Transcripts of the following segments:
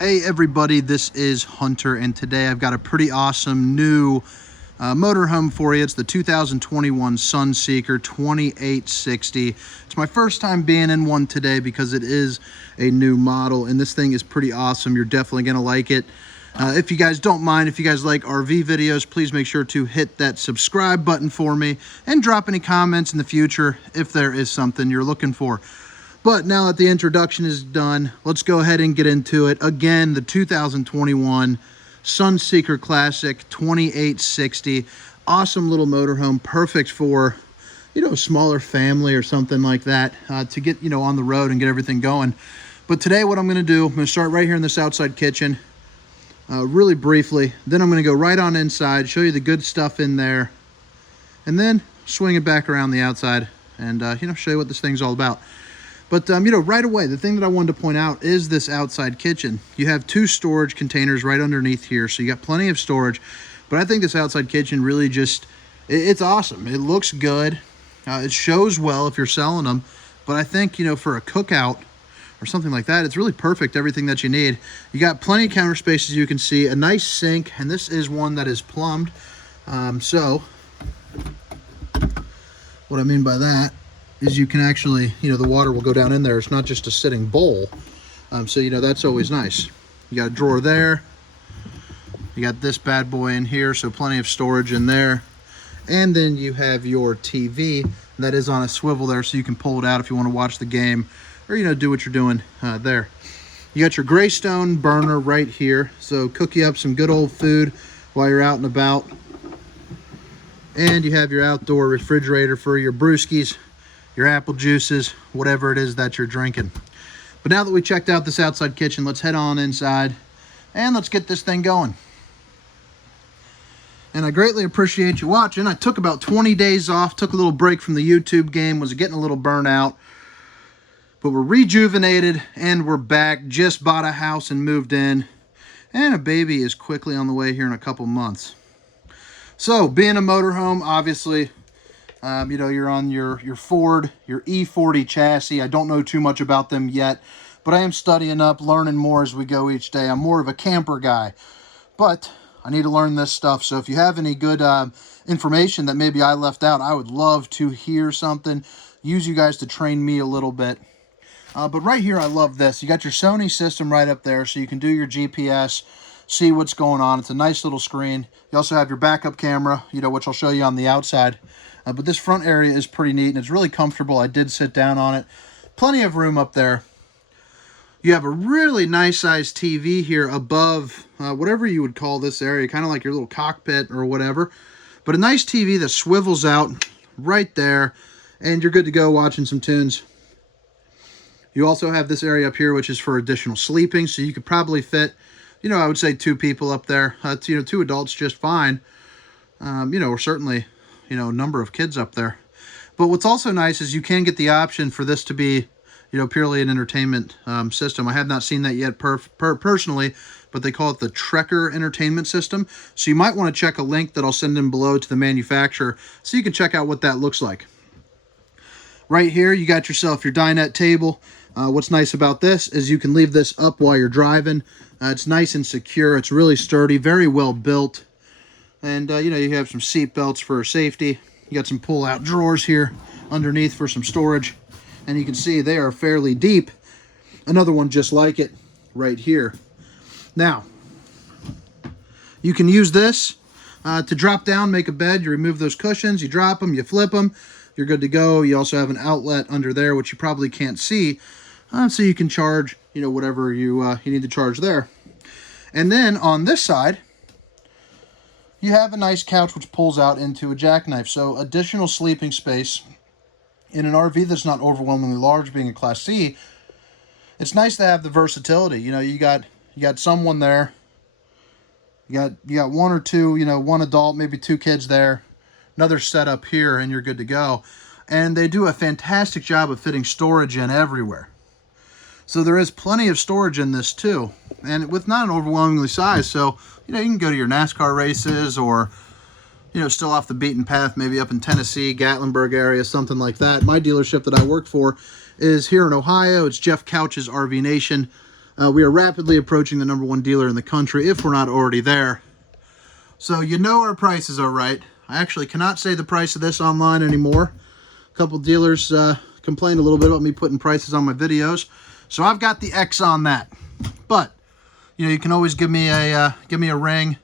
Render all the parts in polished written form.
Hey everybody, this is Hunter, and today I've got a pretty awesome new motorhome for you. It's the 2021 Sunseeker 2860. It's my first time being in one today because it is a new model, and this thing is pretty awesome. You're definitely going to like it. If you guys don't mind, if you guys like RV videos, please make sure to hit that subscribe button for me and drop any comments in the future if there is something you're looking for. But now that the introduction is done, let's go ahead and get into it. Again, the 2021 Sunseeker Classic 2860. Awesome little motorhome, perfect for, a smaller family or something like that to get, on the road and get everything going. But today what I'm going to do, I'm going to start right here in this outside kitchen, really briefly. Then I'm going to go right on inside, show you the good stuff in there, and then swing it back around the outside and, show you what this thing's all about. But, right away, the thing that I wanted to point out is this outside kitchen. You have two storage containers right underneath here, so you got plenty of storage. But I think this outside kitchen really just, it's awesome. It looks good. It shows well if you're selling them. But I think, for a cookout or something like that, it's really perfect, everything that you need. You got plenty of counter space, as you can see, a nice sink, and this is one that is plumbed. So, what I mean by that is you can actually, the water will go down in there. It's not just a sitting bowl. So, that's always nice. You got a drawer there. You got this bad boy in here, so plenty of storage in there. And then you have your TV that is on a swivel there, so you can pull it out if you want to watch the game or, do what you're doing there. You got your Greystone burner right here, so cook you up some good old food while you're out and about. And you have your outdoor refrigerator for your brewskis, your apple juices, whatever it is that you're drinking. But now that we checked out this outside kitchen, let's head on inside and let's get this thing going. And I greatly appreciate you watching. I took about 20 days off, took a little break from the YouTube game, was getting a little burnt out. But we're rejuvenated and we're back. Just bought a house and moved in. And a baby is quickly on the way here in a couple months. So, being a motorhome, obviously, you're on your Ford, your E40 chassis. I don't know too much about them yet, but I am studying up, learning more as we go each day. I'm more of a camper guy, but I need to learn this stuff. So if you have any good information that maybe I left out, I would love to hear something. Use you guys to train me a little bit. But right here, I love this. You got your Sony system right up there, so you can do your GPS, see what's going on. It's a nice little screen. You also have your backup camera, which I'll show you on the outside. But this front area is pretty neat, and it's really comfortable. I did sit down on it. Plenty of room up there. You have a really nice sized TV here above whatever you would call this area, kind of like your little cockpit or whatever. But a nice TV that swivels out right there, and you're good to go watching some tunes. You also have this area up here, which is for additional sleeping, so you could probably fit, I would say 2 people up there. 2 adults just fine. Or certainly, a number of kids up there. But what's also nice is you can get the option for this to be, purely an entertainment system. I have not seen that yet personally, but they call it the Trekker Entertainment System. So you might want to check a link that I'll send in below to the manufacturer so you can check out what that looks like. Right here, you got yourself your dinette table. What's nice about this is you can leave this up while you're driving. It's nice and secure. It's really sturdy, very well built. And, you have some seat belts for safety. You got some pull-out drawers here underneath for some storage. And you can see they are fairly deep. Another one just like it right here. Now, you can use this to drop down, make a bed. You remove those cushions, you drop them, you flip them. You're good to go. You also have an outlet under there, which you probably can't see. So you can charge, whatever you need to charge there. And then on this side, you have a nice couch which pulls out into a jackknife. So additional sleeping space in an RV that's not overwhelmingly large, being a Class C. It's nice to have the versatility. You got someone there. You got 1 or 2, 1 adult, maybe 2 kids there. Another setup here, and you're good to go. And they do a fantastic job of fitting storage in everywhere. So there is plenty of storage in this too, and with not an overwhelmingly size. So, you can go to your NASCAR races or, still off the beaten path, maybe up in Tennessee, Gatlinburg area, something like that. My dealership that I work for is here in Ohio. It's Jeff Couch's RV Nation. We are rapidly approaching the #1 dealer in the country, if we're not already there. So you know our prices are right. I actually cannot say the price of this online anymore. A couple dealers complained a little bit about me putting prices on my videos, so I've got the X on that. But you know, you can always give me a ring,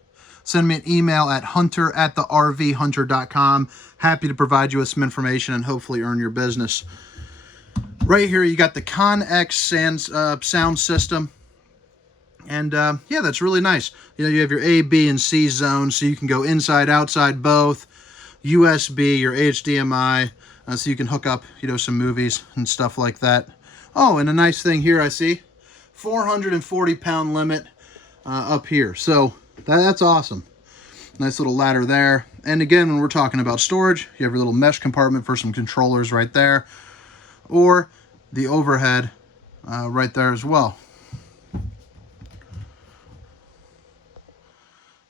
send me an email at hunter@thervhunter.com. Happy to provide you with some information and hopefully earn your business. Right here, you got the ConX sound system. And yeah, that's really nice. You know, you have your A, B, and C zones, so you can go inside, outside, both. USB, your HDMI, so you can hook up, you know, some movies and stuff like that. Oh, and a nice thing here I see, 440-pound limit up here. So that's awesome. Nice little ladder there. And again, when we're talking about storage, you have your little mesh compartment for some controllers right there, or the overhead right there as well.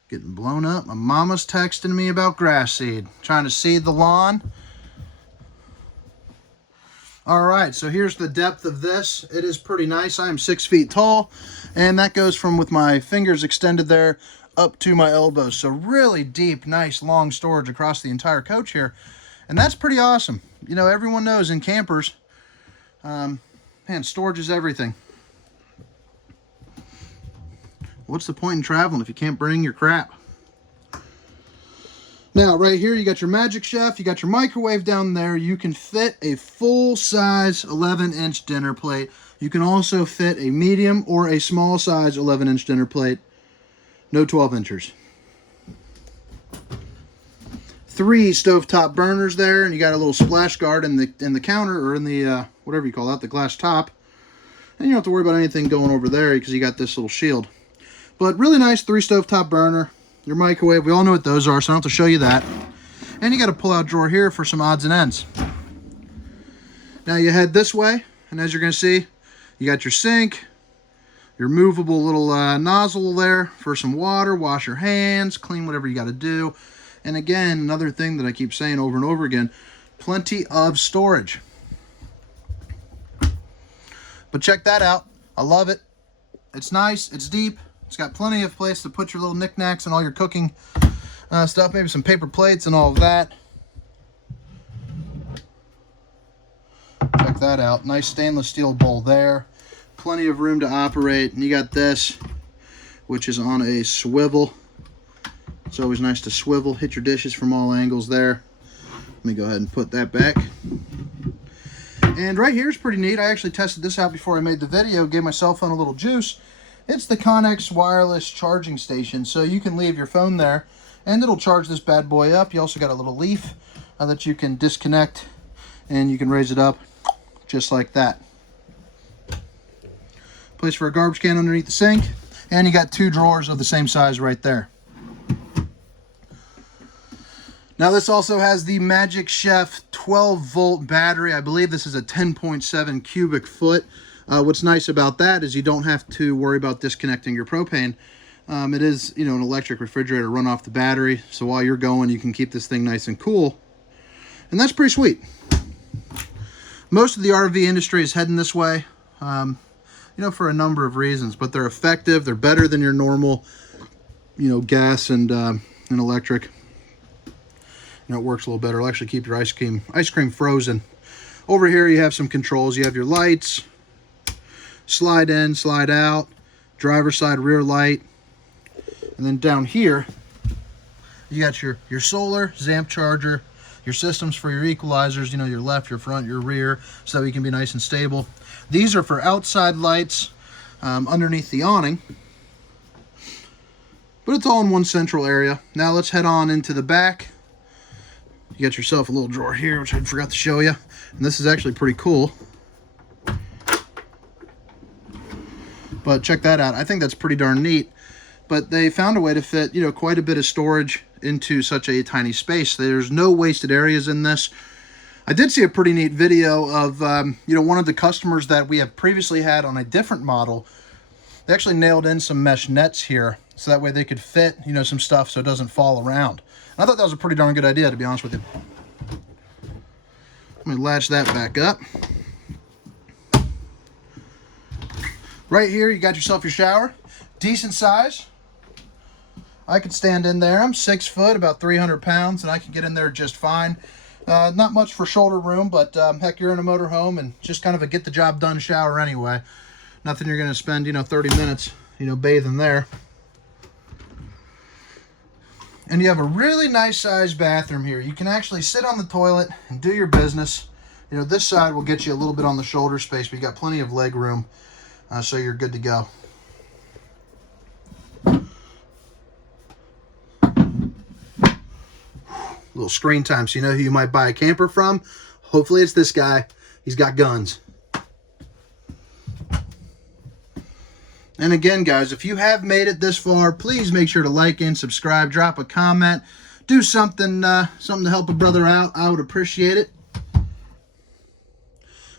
Getting blown up. My mama's texting me about grass seed, trying to seed the lawn. All right, so here's the depth of this. It is pretty nice. I am 6 feet tall, and that goes from, with my fingers extended there, up to my elbows. So really deep, nice, long storage across the entire coach here. And that's pretty awesome. You know, everyone knows in campers, man, storage is everything. What's the point in traveling if you can't bring your crap? Now, right here, you got your magic chef, you got your microwave down there. You can fit a full-size 11-inch dinner plate. You can also fit a medium or a small-size 11-inch dinner plate. No 12-inchers. 3 stovetop burners there, and you got a little splash guard in the counter, or in the, whatever you call that, the glass top. And you don't have to worry about anything going over there because you got this little shield. But really nice 3 stovetop burner. Your microwave, we all know what those are, so I don't have to show you that. And you got a pull-out drawer here for some odds and ends. Now you head this way, and as you're going to see, you got your sink, your movable little nozzle there for some water, wash your hands, clean whatever you got to do. And again, another thing that I keep saying over and over again, plenty of storage. But check that out. I love it. It's nice, it's deep. It's got plenty of place to put your little knickknacks and all your cooking stuff, maybe some paper plates and all of that. Check that out. Nice stainless steel bowl there. Plenty of room to operate. And you got this, which is on a swivel. It's always nice to swivel, hit your dishes from all angles there. Let me go ahead and put that back. And right here is pretty neat. I actually tested this out before I made the video, gave my cell phone a little juice. It's the ConX wireless charging station, so you can leave your phone there and it'll charge this bad boy up. You also got a little leaf that you can disconnect and you can raise it up just like that. Place for a garbage can underneath the sink, and you got 2 drawers of the same size right there. Now this also has the Magic Chef 12-volt battery. I believe this is a 10.7 cubic foot. What's nice about that is you don't have to worry about disconnecting your propane. It is, you know, an electric refrigerator run off the battery, so while you're going, you can keep this thing nice and cool. And that's pretty sweet. Most of the RV industry is heading this way, you know, for a number of reasons, but they're effective. They're better than your normal, you know, gas and electric. You know, it works a little better. It'll actually keep your ice cream frozen. Over here, you have some controls. You have your lights. Slide in, slide out, driver side rear light. And then down here, you got your solar, ZAMP charger, your systems for your equalizers, you know, your left, your front, your rear, so that you can be nice and stable. These are for outside lights underneath the awning. But it's all in one central area. Now let's head on into the back. You got yourself a little drawer here, which I forgot to show you. And this is actually pretty cool. But check that out. I think that's pretty darn neat. But they found a way to fit, you know, quite a bit of storage into such a tiny space. There's no wasted areas in this. I did see a pretty neat video of, you know, one of the customers that we have previously had on a different model. They actually nailed in some mesh nets here, so that way they could fit, you know, some stuff so it doesn't fall around. And I thought that was a pretty darn good idea, to be honest with you. Let me latch that back up. Right here, you got yourself your shower. Decent size. I could stand in there. I'm 6 foot, about 300 pounds, and I can get in there just fine. Not much for shoulder room, but heck, you're in a motorhome and just kind of a get the job done shower anyway. Nothing you're going to spend, 30 minutes, bathing there. And you have a really nice sized bathroom here. You can actually sit on the toilet and do your business. This side will get you a little bit on the shoulder space, but you got plenty of leg room, so you're good to go. Little screen time, so you know who you might buy a camper from. Hopefully it's this guy. He's got guns. And again, guys, if you have made it this far, please make sure to like and subscribe, drop a comment, do something something to help a brother out. I would appreciate it.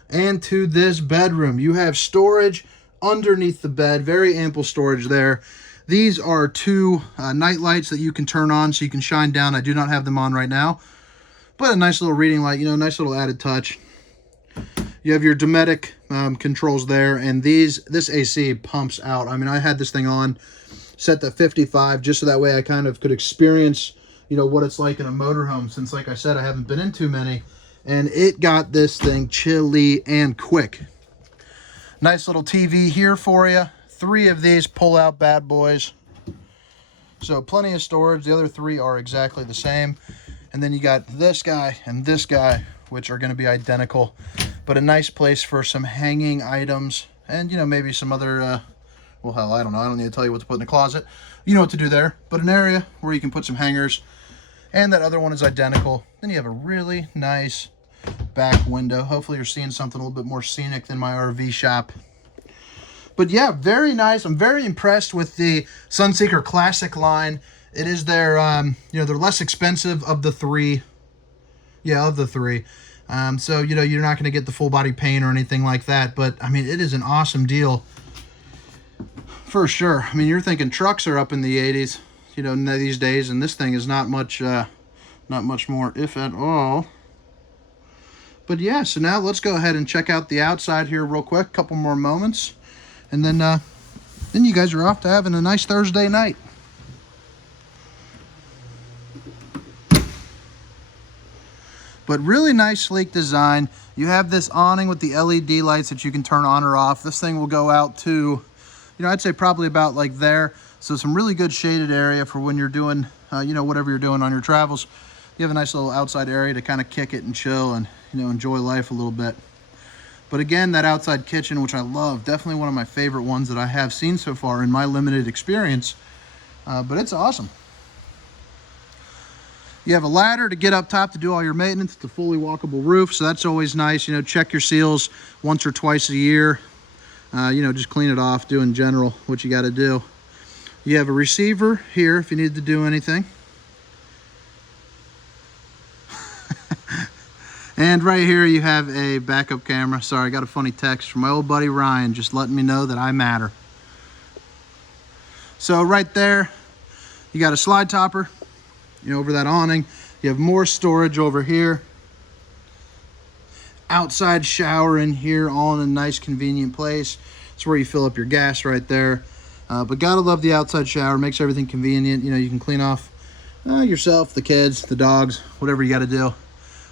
And to this bedroom, you have storage underneath the bed, very ample storage there. These are two night lights that you can turn on so you can shine down. I do not have them on right now, but a nice little reading light, nice little added touch. You have your Dometic controls there, and this AC pumps out. I mean, I had this thing on set to 55 just so that way I kind of could experience, what it's like in a motorhome, since, like I said, I haven't been in too many, and it got this thing chilly and quick. Nice little TV here for you. 3 of these pull-out bad boys. So plenty of storage. The other 3 are exactly the same. And then you got this guy and this guy, which are going to be identical. But a nice place for some hanging items. And, maybe some other, well, hell, I don't know. I don't need to tell you what to put in the closet. You know what to do there. But an area where you can put some hangers. And that other one is identical. Then you have a really nice back window. Hopefully you're seeing something a little bit more scenic than my RV shop. But yeah, very nice. I'm very impressed with the Sunseeker Classic line. It is their, they're less expensive of the 3. Yeah, of the 3. So, you're not going to get the full body paint or anything like that. But, I mean, it is an awesome deal for sure. I mean, you're thinking trucks are up in the 80s, these days. And this thing is not much more, if at all. But yeah, so now let's go ahead and check out the outside here real quick. A couple more moments. And then you guys are off to having a nice Thursday night. But really nice, sleek design. You have this awning with the LED lights that you can turn on or off. This thing will go out to, I'd say probably about like there. So some really good shaded area for when you're doing, whatever you're doing on your travels. You have a nice little outside area to kind of kick it and chill and, enjoy life a little bit. But again, that outside kitchen, which I love, definitely one of my favorite ones that I have seen so far in my limited experience. But it's awesome. You have a ladder to get up top to do all your maintenance. It's a fully walkable roof, so that's always nice. Check your seals once or twice a year. Just clean it off, do in general what you got to do. You have a receiver here if you need to do anything. And right here you have a backup camera. Sorry, I got a funny text from my old buddy Ryan just letting me know that I matter. So right there, you got a slide topper, over that awning. You have more storage over here. Outside shower in here, all in a nice convenient place. It's where you fill up your gas right there. But gotta love the outside shower, makes everything convenient. You can clean off yourself, the kids, the dogs, whatever you gotta do.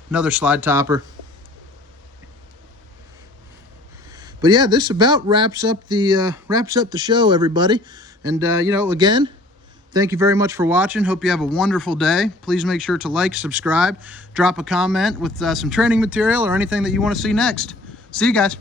Another slide topper. But yeah, this about wraps up the show, everybody. And again, thank you very much for watching. Hope you have a wonderful day. Please make sure to like, subscribe, drop a comment with some training material or anything that you want to see next. See you guys.